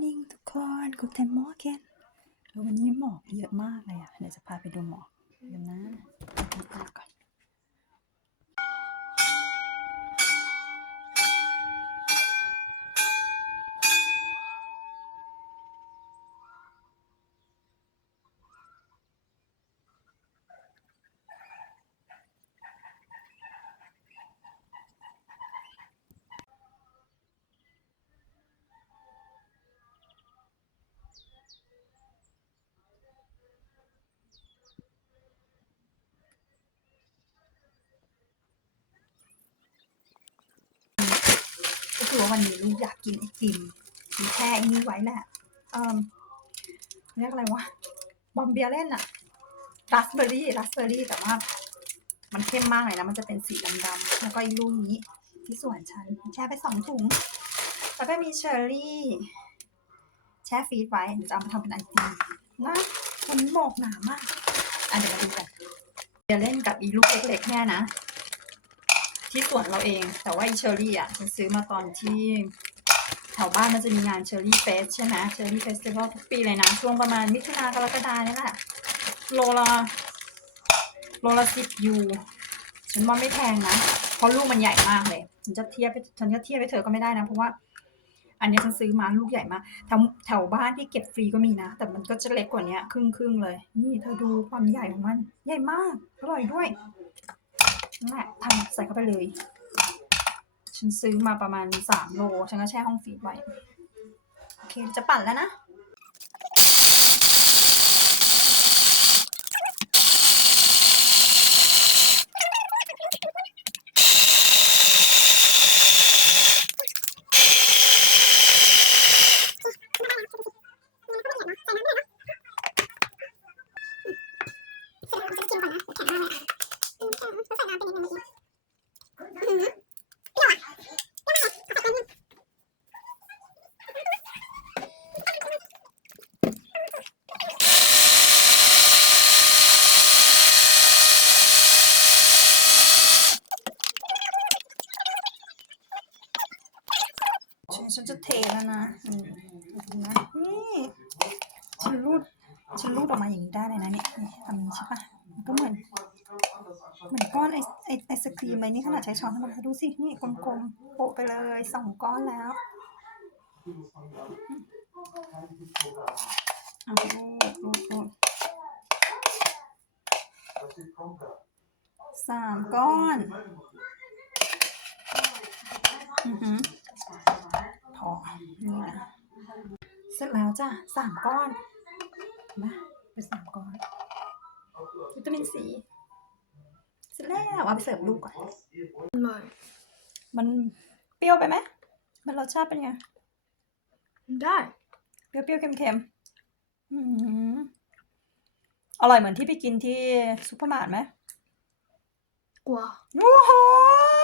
morning ทุกคน Guten Morgen แล้ววันนี้หมอกเยอะมากเลยอะ เดี๋ยวจะพาไปดูหมอกกันนะดูตาก่อน ก็ คือว่าวันนี้ลูกอยากกินไอติมมีแค่ไอ้นี้ไว้แหละเอ่อเรียกอะไรวะ บอมเบียเล่นอะราสเบอร์รี่ราสเบอร์รี่แต่ว่า มันเข้มมากเลยนะ มันจะเป็นสีดำๆแล้วก็อีลูกนี้ ที่สวนฉัน แช่ไปสองถุง แล้วก็มีเชอร์รี่ แช่ฟรีซไว้เดี๋ยวจะเอามาทำเป็นไอติมนะวันนี้หมอกหนามากอะเดี๋ยวมาดูกันเดี๋ยวเล่นกับอีลูกเล็กๆเนี่ยนะ ที่สวนเราเอง แต่ว่าอีเชอรี่อะฉันซื้อมาตอนที่แถวบ้านมันจะมีงานเชอรี่เฟสใช่ไหมเชอรี่เฟสติวัลทุกปีเลยนะ ช่วงประมาณมิถุนากรกฎาเนี่ยแหละโลละโลละสิบยูฉันว่าไม่แพงนะ เพราะลูกมันใหญ่มากเลย ฉันจะเทียบไปฉันจะเทียบไปเธอก็ไม่ได้นะ เพราะว่า อันเนี้ยฉันซื้อมาลูกใหญ่มากแถวแถวบ้านที่เก็บฟรีก็มีนะ แต่มันก็จะเล็กกว่านี้ครึ่งครึ่งเลย นี่เธอดูความใหญ่ของมัน ใหญ่มาก อร่อยด้วย นั่นแหละทำใส่เข้าไปเลย ฉันซื้อมาประมาณสามโล ฉันก็แช่ห้องฟรีดไว้ โอเค จะปั่นแล้วนะ ฉันจะเทแล้วนะอืมนะนี่ฉันรูดฉันรูดออกมาอย่างนี้ได้เลยนะเนี่ยทำนี้ใช่ปะมันก็เหมือนเหมือนก้อนไอไอไอศครีมเลยนี่ขนาดใช้ช้อนธรรมดาดูสิ นี่กลมๆโปะไปเลยสองก้อนแล้วเอารูดรูดรูดสามก้อน อือหือพอ นี่นะ เสร็จแล้วจ้ะสามก้อนนะเป็นสามก้อนวิตามินซีเสร็จแล้วเอาไปเสิร์ฟลูกก่อนไม่มันเปรี้ยวไปไหมมันรสชาติเป็นไงได้เปรี้ยวๆเค็มๆอืมอร่อยเหมือนที่ไปกินที่ซุปเปอร์มาร์ทไหมกว่าโอ้โหยเป็นไงล่ะ